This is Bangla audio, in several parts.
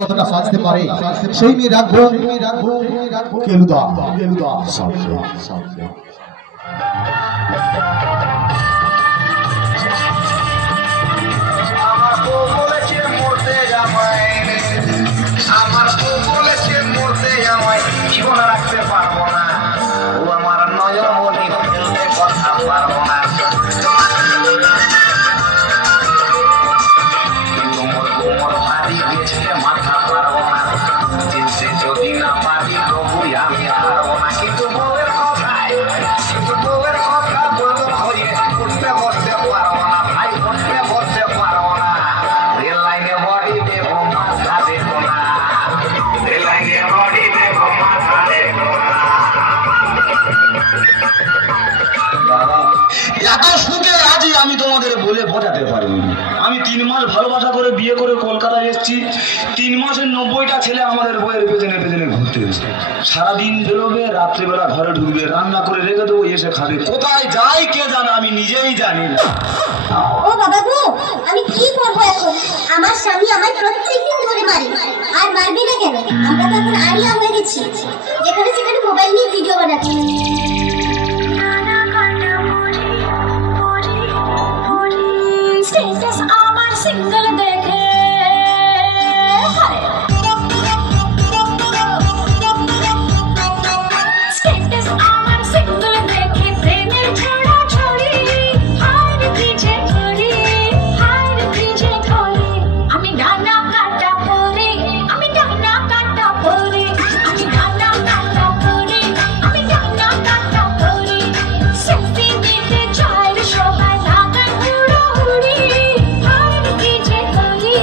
কতটা সাজতে পারে সেই নিয়ে রাখবো কেলুদা আমার বলেছে মরতে আমায় জীবন রাখতে পারবো না, ও আমার নয়মণি ফেলতে কথা পারবো না। তোমার ভারী গেছে মাথা পারবো না, চিনতে যদি না পারি তবুই আমি হারবো না। কিন্তু বউয়ের কথা বলবো হয়ে উঠতে বসতে পারবো না ভাই, উঠতে বসতে পারবো না। রেল লাইনে বডি দেবো মাথা দেবো না, রেল লাইনে বডি দেবো মাথা দেবো না। এত সুখে আজই আমি তোমাদের বলে বোঝাতে পারিনি। আমি 3 মাস ভালোবাসা করে বিয়ে করে কলকাতায় এসেছি। 3 মাসের 90টা ছেলে আমাদের বইয়ের পেছনে পেছনে ঘুরতে এসেছে। সারাদিন বেরোবে, রাত্রিবেলা ঘরে ঢুকবে, রান্না করে রেখে দেবো, এসে খাবে। কোথায় যাই কে জানে, আমি নিজেই জানি না। ও বাবা গো, আমি কি করবো এখন? আমার স্বামী আমায় প্রত্যেকদিন ধরে মারে। আর মারবে না কেন? আমরা তো এখন আরিয়া হয়ে গেছি, যেখানে সেখানে মোবাইল নিয়ে ভিডিও বানাচ্ছি। স্ট্যাটাস আমার সিঙ্গেল দেখে স্ট্যাটাস আমার সিঙ্গেল দেখে প্রেমের ছড়া ছড়ি হার ভিজে ধরি হার ভিজে ধরি। আমি ডানা কাটা পরে, আমি ডানা কাটা পরে, আমি ডানা কাটা পরে, আমি ডানা কাটা পরে। সেলফি নিতে চাই সবাই লাগান উড়ি হার ভিজে ধরি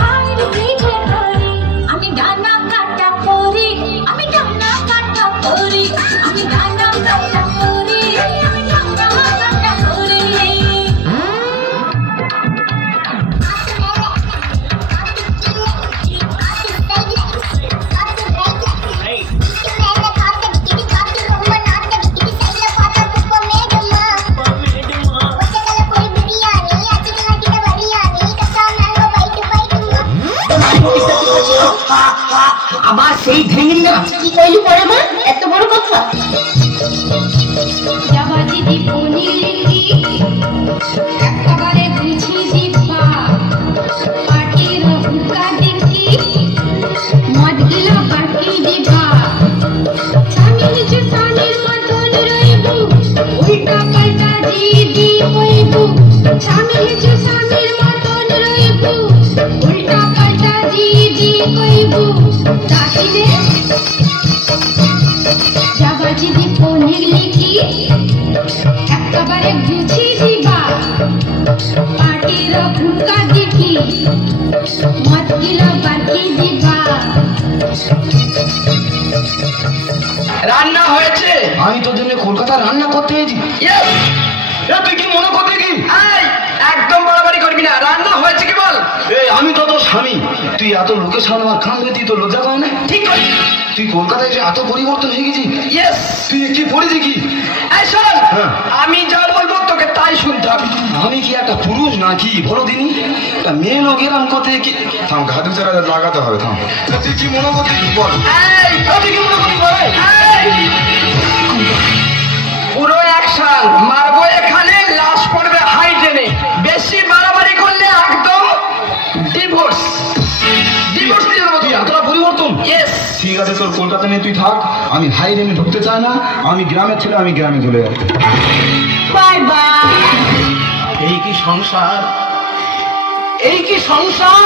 হার ভিজে ধরি। আমি ডানা কাটা পরে, আমি ডানা কাটা পরে, আমি ডানা কাটা পরে, আমি ডানা কাটা পরে। আবার সেই ভেঙে না কি কইলি পরে মা, এত বড় কথা। যাবাজি দীপনি লিখি একেবারে বুঝি দিবা পাটির হুকা দেখি মদ গিলা বাকি দিবা। স্বামী নিজ স্বামীর মতন রইব, উল্টা পাল্টা জিদি হইব। স্বামী নিজ স্বামীর মতন রইব, উল্টা পাল্টা জিদি হইব। তাহিলে যাবাজি দীপনি লিখি একেবারে বুঝি দিবা পাটির হুকা দেখি মদ গিলা বাকি দিবা। রান্না হয়েছে, আমি তোর জন্য কলকাতা রান্না করতে এসেছি। তুই কি মনে করতে কি? একদম বাড়াবাড়ি করবি না, রান্না হয়েছে কি বল। আমি তো তোর স্বামী, তুই এত লোকের সামনে আমার কান ধরে, তুই তো লজ্জা করে না? ঠিক করে তুই কলকাতায় এসে এত পরিবর্তন হয়ে গেছিস। তুই কি পড়েছি কি? আমি যা বলবো তোকে তাই শুনতে হবে। আমি কি একটা পুরুষ নাকি বলো দিনি? একটা মেয়ে লোক এরম করতে কি? থাম, ঘাটু চারা লাগাতে হবে, থাম। তুই কি মনে করছিস বল। তুই কি মনে করছিস বল। পুরো অ্যাকশন মারবো এখানে, লাশ পড়বে হাই টেনে। বেশি বাড়াবাড়ি করলে একদম ডিভোর্স দিয়ে দেবো। তুই এতটা পরিবর্তন। ঠিক আছে, তোর কলকাতা নিয়ে তুই থাক, আমি হাই টেনে ঢুকতে চাই না। আমি গ্রামের ছেলে, আমি গ্রামে চলে যাবো। Bye bye. এই কি সংসার, এই কি সংসার।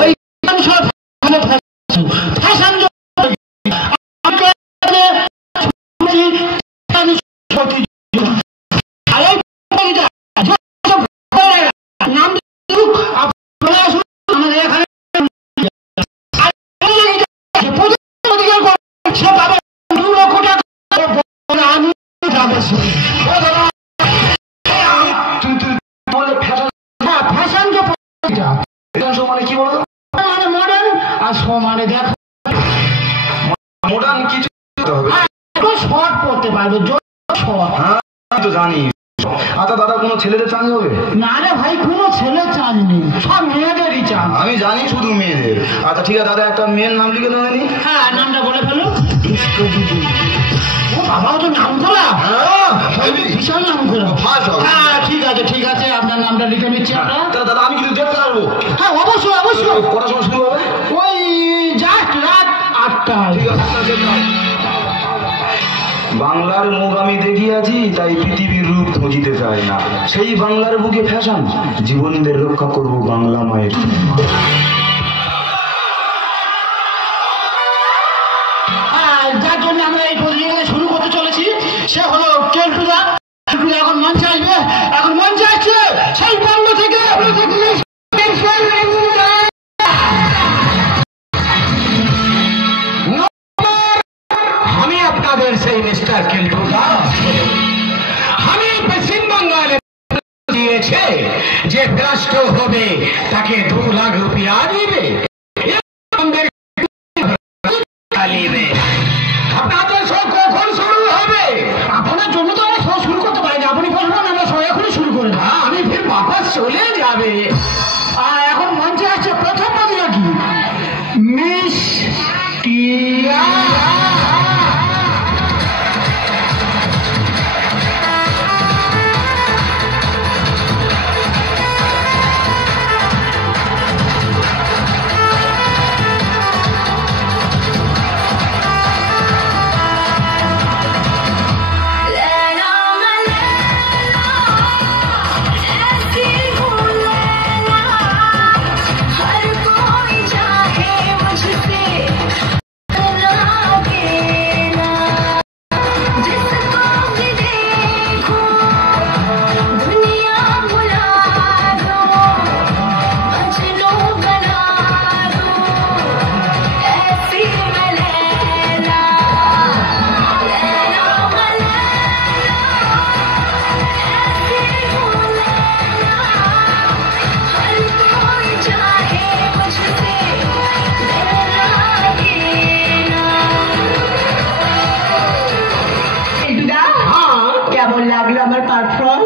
ওই মানে কি বলতো? মানে মডার্ন আর শ মানে দেখো মডার্ন কিছু হবে, শর্ট পড়তে পারবে। হ্যাঁ আমি তো জানি। আচ্ছা দাদা কোনো ছেলেদের চান হবে? না রে ভাই, কোনো ছেলে চান নেই, সব মেয়েদেরই চান। আমি জানি শুধু মেয়েদের। আচ্ছা ঠিক আছে দাদা, একটা মেয়ের নাম লিখে দেবেনি? হ্যাঁ নামটা বলে ফেলো। ও বাবা, তো নাম করা বিশাল নাম করা। হ্যাঁ ঠিক আছে ঠিক আছে, আপনার নামটা লিখে নিচ্ছি আমরা। দাদা আমি কিন্তু দেখতে পারবো? হ্যাঁ অবশ্যই অবশ্যই। কটার সময় শুরু হবে? ওই জাস্ট রাত 8টায়। ঠিক আছে। বাংলার মুখ আমি দেখিয়াছি, তাই পৃথিবীর রূপ খুঁজিতে চাই না। সেই বাংলার বুকে ফ্যাশন, জীবনদের রক্ষা করব বাংলা মায়ের। যার জন্য আমরা এই প্রতিযোগিতা শুরু করতে চলেছি সে হলো কেলটুদা। এখন মঞ্চে আসবে, এখন মঞ্চে আসছে সেই বাংলা থেকে। আমি আপনাদের সেই মিস্টার কেলটুদা। আমি পশ্চিম বাংলায় দিয়েছে যে ভ্রষ্ট হবে তাকে 2 লাখ রুপিয়া দিবে। আপনাদের শো কখন শুরু হবে? আপনার জন্য তো আমরা শো শুরু করতে পারি না, আপনি বলবেন আমরা শো এখনই শুরু করে দেব। আমি ফির বাপাস চলে যাবে। এখন মঞ্চে আছে প্রথম প্রতিযোগী মিস টিয়া। কেমন লাগলো আমার পারফর্ম?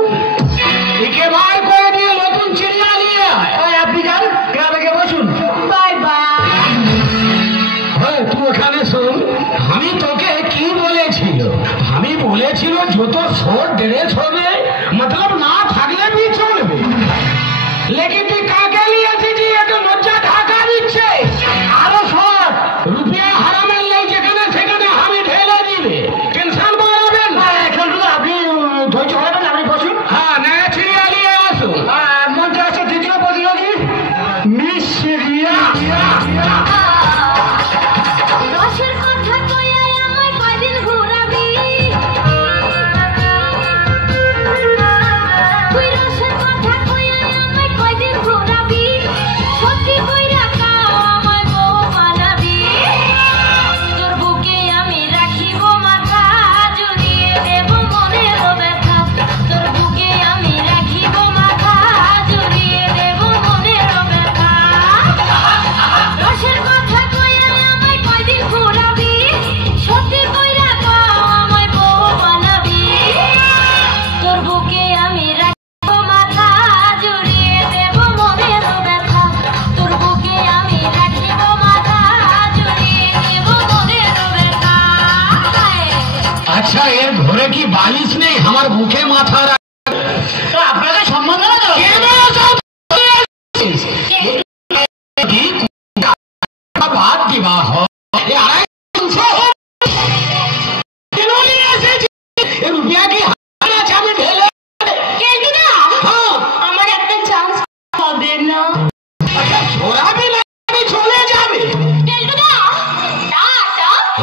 একেবারে করে দিয়ে নতুন চিল্লা নিয়ে আপনি যান ক্লাবে গিয়ে বসুন। Bye bye. তুই ওখানে শোন, আমি তোকে কি বলেছিল? আমি বলেছিল যত শোর ড্রেস হবে, মতলব না থাকলে भी চলবে। लेकिन তুই কাকে নিয়েছিস এত লজ্জা ঢাকা দিচ্ছে? আরো শোর রুপিয়া হারামের নেই, যেখানে সেখানে আমি ঢেলে দিবে। টেনশন বাড়াবেন না। এখন আপনি ধৈর্য হারাবেন, আপনি বসুন। হ্যাঁ নয়া চিড়িয়া নিয়ে আসুন। মঞ্চে আছে দ্বিতীয় প্রতিযোগী মিস রিয়া। রসের কথা কইয়া আমায় কয়দিন ঘুরাবি, তুই রসের কথা কইয়া আমায় কয়দিন ঘুরাবি, সত্যি কইরা কাও আমায় বউ বানাবি, তোর বুকে আমি রাখিব মাথা, জড়িয়ে দেব মনের ব্যথা, তোর বুকে আমি রাখিব মাথা, জড়িয়ে দেব মনের ব্যথা। রসের কথা কইয়া আমায় কয়দিন ঘুরাবি, সত্যি কইরা কাও আমায় বউ বানাবি, তোর বুকে আমি রাখিব মাথা, জড়িয়ে দেব মনের ব্যথা, তোর বুকে আমি রাখিব মাথা, জড়িয়ে দেব মনের ব্যথা। আচ্ছা এর ঘরে কি বালিশ নেই? আমার বুকে মাথা আপনাকে সম্মান বাদ দিবা রুপিয়া কি আমি ঢেলে আমার একটা চান্স হবে না? ছোড়াবি না, চলে যাবে।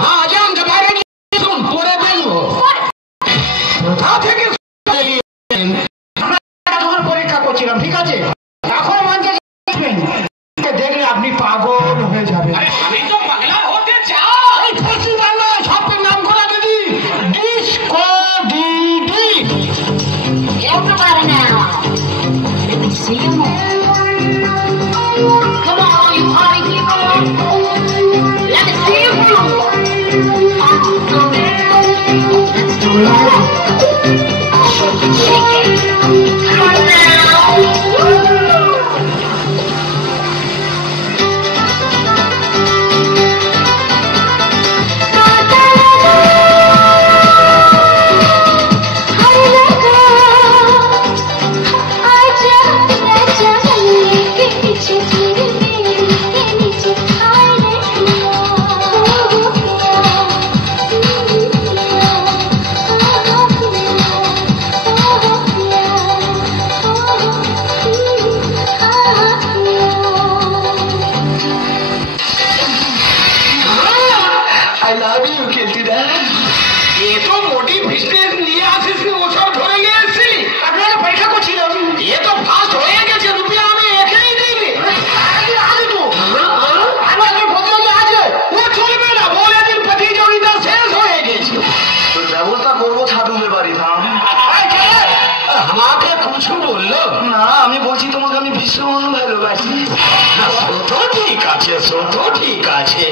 হ্যাঁ যান বাইরে গিয়ে শুন পরে দেখবো কোথা থেকে তোমার পরীক্ষা করছিলাম। ঠিক আছে এখন মঞ্চে দেখলে আপনি পাগল হয়ে যাবেন। আমি তো পাগলা আই লাভ ইউ কেলটি দা। এ তো মোটিভ বিজনেস নিয়ে আসিস নি, ওসব ধরে নিয়ে এসেছিলি। আপনারা পরীক্ষা করছিলাম, এ তো ফার্স্ট হয়ে গেছে, রুপিয়া আমি এখানেই দিইনি। আগে তো আমার তো প্রতিযোগী আছে, ও চলবে না, বলে দিন প্রতিযোগিতা শেষ হয়ে গেছে। তো ব্যবস্থা করবো ছাদুমের বাড়ি থাম। আমাকে কিছু বললো না, আমি বলছি তোমাকে আমি ভীষণ ভালোবাসি। তো ঠিক আছে, তো ঠিক আছে।